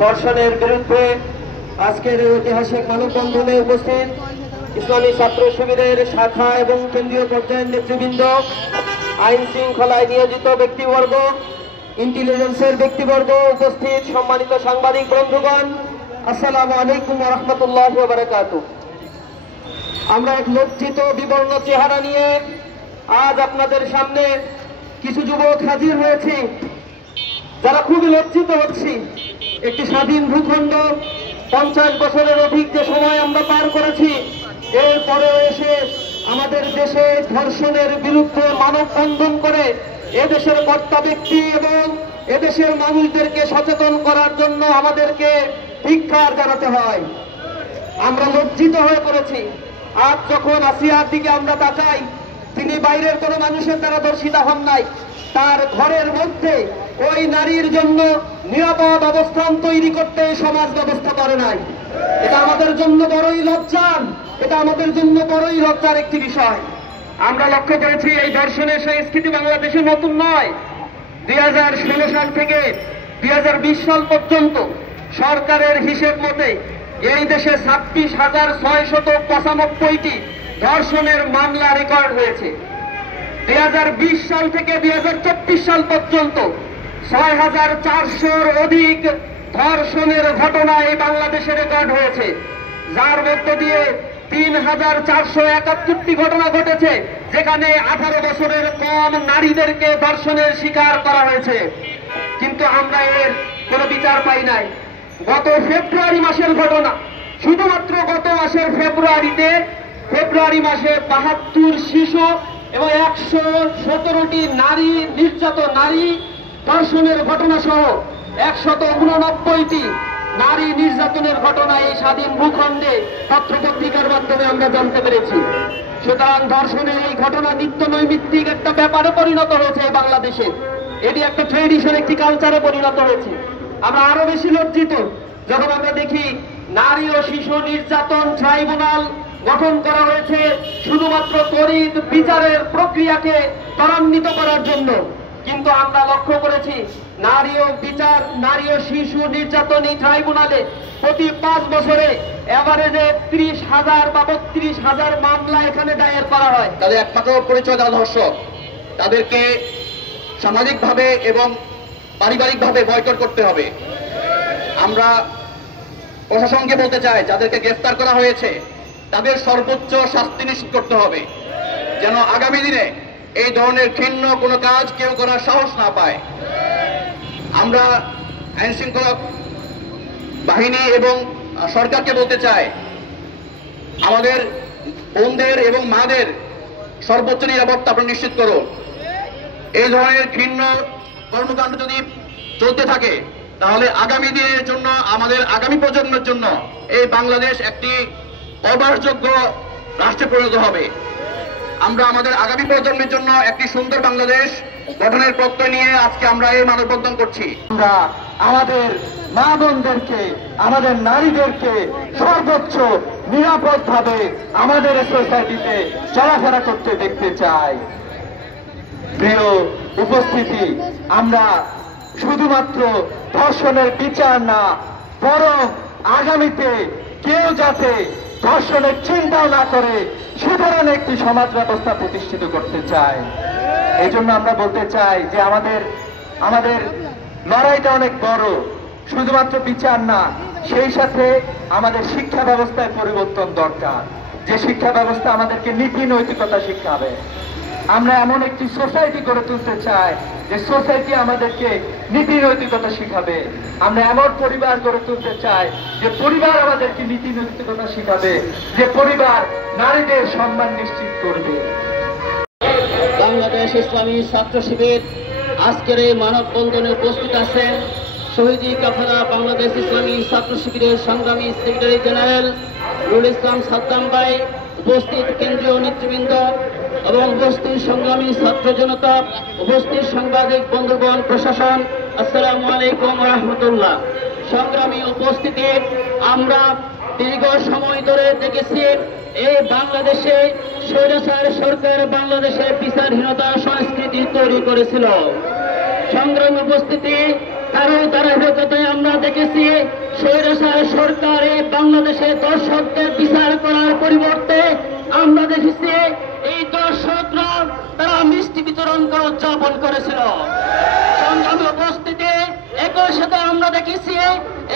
ধর্ষণের বিরুদ্ধে আজকের ঐতিহাসিক মানববন্ধনে উপস্থিত ইসলামী ছাত্র শিবিরের শাখা এবং কেন্দ্রীয় পর্যায়ের নেতৃবৃন্দ, আইন শৃঙ্খলায় নিয়োজিত ব্যক্তিবর্গ, ইন্টেলিজেন্সের ব্যক্তিবর্গ, উপস্থিত সম্মানিত সাংবাদিক বন্ধুগণ, আসসালামু আলাইকুম ওয়া রাহমাতুল্লাহি ওয়া বারাকাতুহু। আমরা এক লজ্জিত বিবর্ণ চেহারা নিয়ে আজ আপনাদের সামনে কিছু যুবক হাজির হয়েছি, যারা খুবই লজ্জিত হচ্ছি। একটি স্বাধীন ভূখণ্ড, 50 বছরের অধিক যে সময় আমরা পার করেছি, এরপরেও এসে আমাদের দেশে ধর্ষণের বিরুদ্ধে মানববন্ধন করে এদেশের কর্তা ব্যক্তি এবং এদেশের মানুষদেরকে সচেতন করার জন্য আমাদেরকে ধিক্কার জানাতে হয়। আমরা লজ্জিত হয়ে পড়েছি। আজ যখন আসিয়ার দিকে আমরা তাকাই, তিনি বাইরের কোনো মানুষের দ্বারা ধর্ষিতা হন নাই, তার ঘরের মধ্যে ওই নারীর জন্য নিরাপদ অবস্থান তৈরি করতে সমাজ ব্যবস্থা করে নাই। এটা আমাদের জন্য বড়ই লজ্জার, এটা আমাদের জন্য বড়ই লজ্জার একটি বিষয়। আমরা লক্ষ্য করেছি এই ধর্ষণের সংস্কৃতি বাংলাদেশে নতুন নয়। 2016 সাল থেকে 2020 সাল পর্যন্ত সরকারের হিসেব মতে এই দেশে 26,695টি ধর্ষণের মামলা রেকর্ড হয়েছে। 2020 সাল থেকে 2024 সাল পর্যন্ত 6,400-র অধিক ধর্ষণের ঘটনা এই বাংলাদেশে রেকর্ড হয়েছে, যার মধ্য দিয়ে 3,471টি ঘটনা ঘটেছে যেখানে 18 বছরের কম নারীদেরকে ধর্ষণের শিকার করা হয়েছে। কিন্তু আমরা এর কোনো বিচার পাই নাই। গত ফেব্রুয়ারি মাসের ঘটনা, শুধুমাত্র গত মাসের ফেব্রুয়ারি মাসে 72 শিশু এবং 117টি নারী নির্যাতন, নারী ধর্ষণের ঘটনা সহ 189টি নারী নির্যাতনের ঘটনা এই স্বাধীন ভূখণ্ডে পত্রপত্রিকার মাধ্যমে আমরা জানতে পেরেছি। সুতরাং ধর্ষণের এই ঘটনা নিত্য নৈমিত্তিক একটা ব্যাপারে পরিণত হয়েছে বাংলাদেশে। এটি একটা ট্রেডিশন, একটি কালচারে পরিণত হয়েছে। আমরা আরো বেশি লজ্জিত যখন আমরা দেখি নারী ও শিশু নির্যাতন ট্রাইব্যুনাল গঠন করা হয়েছে শুধুমাত্র তড়িৎ বিচারের প্রক্রিয়াকে ত্বরান্বিত করার জন্য। কিন্তু আমরা লক্ষ্য করেছি নারী ও শিশু নির্যাতন এই ট্রাইব্যুনালে প্রতি 5 বছরে এভারেজে 30,000 বা 32,000 মামলা এখানে দায়ের করা হয়। তাদের একমাত্র পরিচয় যারা ধর্ষক, তাদেরকে সামাজিকভাবে এবং পারিবারিকভাবে বয়কট করতে হবে। আমরা প্রশাসনকে বলতে চাই, যাদেরকে গ্রেফতার করা হয়েছে তাদের সর্বোচ্চ শাস্তি নিশ্চিত করতে হবে, যেন আগামী দিনে এই ধরনের ঘৃণ্য কোনো কাজ কেউ করার সাহস না পায়। আমরা আইন শৃঙ্খলা বাহিনী এবং সরকারকে বলতে চাই, আমাদের বোনদের এবং মাদের সর্বোচ্চ নিরাপত্তা আপনারা নিশ্চিত করুন। এই ধরনের ঘৃণ্য কর্মকাণ্ড যদি চলতে থাকে তাহলে আগামী দিনের জন্য, আমাদের আগামী প্রজন্মের জন্য এই বাংলাদেশ একটি অবাসযোগ্য রাষ্ট্রে পরিণত হবে। আমরা আমাদের আগামী প্রজন্মের জন্য একটি সুন্দর বাংলাদেশ গঠনের প্রত্যয় নিয়ে আজকে আমরা এই মানববন্ধন করছি। আমরা আমাদের মা বোনদেরকে, আমাদের নারীদেরকে সর্বোচ্চ নিরাপদভাবে আমাদের সোসাইটিতে চলাফেরা করতে দেখতে চাই। প্রিয় উপস্থিতি, আমরা শুধুমাত্র ধর্ষণের বিচার না, বরং আগামীতে কেউ যাতে ধর্ষণের চিন্তাও না করে সে ধরনের একটি সমাজ ব্যবস্থা প্রতিষ্ঠিত করতে চায়। এই জন্য আমরা বলতে চাই যে আমাদের লড়াইটা অনেক বড়, শুধুমাত্র বিচার না, সেই সাথে আমাদের শিক্ষা ব্যবস্থায় পরিবর্তন দরকার। যে শিক্ষা ব্যবস্থা আমাদেরকে নীতি নৈতিকতা শিখাবে। আমরা এমন একটি সোসাইটি গড়ে তুলতে চাই যে সোসাইটি আমাদেরকে নীতি নৈতিকতা শিখাবে। আমরা এমন পরিবার গড়ে তুলতে চাই যে পরিবার আমাদেরকে নীতি নৈতিকতা শিখাবে, যে পরিবার নারীদের সম্মান নিশ্চিত করবে। বাংলাদেশ ইসলামী ছাত্র শিবির আজকের এই মানববন্ধনে উপস্থিত আছেন শহীদি কাফেলা বাংলাদেশ ইসলামী ছাত্র শিবিরের সংগ্রামী সেক্রেটারি জেনারেল নুরুল ইসলাম সাদ্দাম ভাই, উপস্থিত কেন্দ্রীয় নেতৃবৃন্দ এবং উপস্থিত সংগ্রামী ছাত্র জনতা, উপস্থিত সাংবাদিক বন্ধুগণ, প্রশাসন, আসসালামু আলাইকুম ওয়া রাহমাতুল্লাহ। সংগ্রামী উপস্থিতি, আমরা দীর্ঘ সময় ধরে দেখেছি এই বাংলাদেশে স্বৈরাচার সরকার বাংলাদেশে বিচারহীনতা সংস্কৃতি তৈরি করেছিল। সংগ্রামী উপস্থিতি, তারই ধারাবাহিকতায় আমরা দেখেছি স্বৈরাচার সরকার এই বাংলাদেশে দর্শকদের বিচার করার পরিবর্তে আমরা দেখেছি এই দর্শকরা তারা মিষ্টি বিতরণ করে উদযাপন করেছিল। সংগ্রামী উপস্থিতি একই সাথে আমরা দেখেছি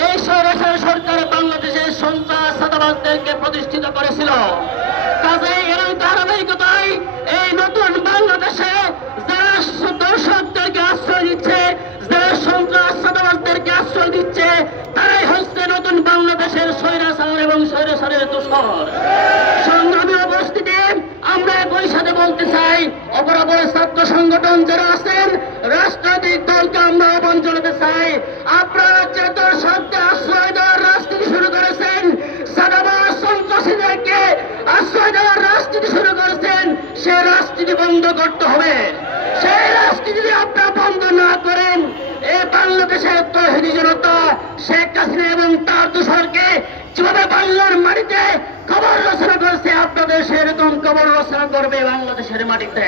এই স্বৈরাচার সরকার বাংলাদেশের সন্ত্রাস চাঁদাবাজদেরকে প্রতিষ্ঠিত করেছিল। কাজেই এর ধারাবাহিকতায় এই নতুন বাংলাদেশে যারা দর্শকদেরকে আশ্রয় দিচ্ছে, যারা সন্ত্রাস চাঁদাবাজদেরকে আশ্রয় দিচ্ছে, তারাই হচ্ছে নতুন বাংলাদেশের স্বৈরাচার এবং স্বৈরাচারের দোসর। সংগ্রামী উপস্থিতি আমরা একই সাথে বলতে চাই, অপরাপর ছাত্র সংগঠন যারা আছেন, রাজনৈতিক দলকে আমরা আহ্বান জানাতে চাই, আপনারা যে দর্শককে আশ্রয় দেওয়ার রাজনীতি শুরু করেছেন, চাঁদাবাজ সন্ত্রাসীদেরকে আশ্রয় দেওয়ার রাজনীতি শুরু করেছেন, সে রাজনীতি বন্ধ করতে হবে। সেই রাজনীতি যদি আপনারা বন্ধ না করেন, এই বাংলাদেশের তৌহিদি জনতা শেখ হাসিনা এবং তার দোসরকে যেভাবে বাংলার মাটিতে কবর রচনা করেছে, আপনাদের সেরকম কবর রচনা করবে বাংলাদেশের মাটিতে।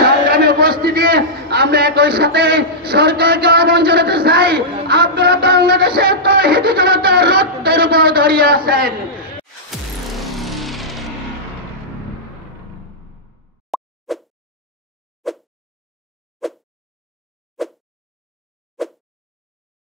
সংগ্রামী উপস্থিতি আমরা একই সাথে সরকারকে আহ্বান জানাতে চাই, আপনারা বাংলাদেশের তৌহিদি জনতার রক্তের উপর দাঁড়িয়ে আছেন।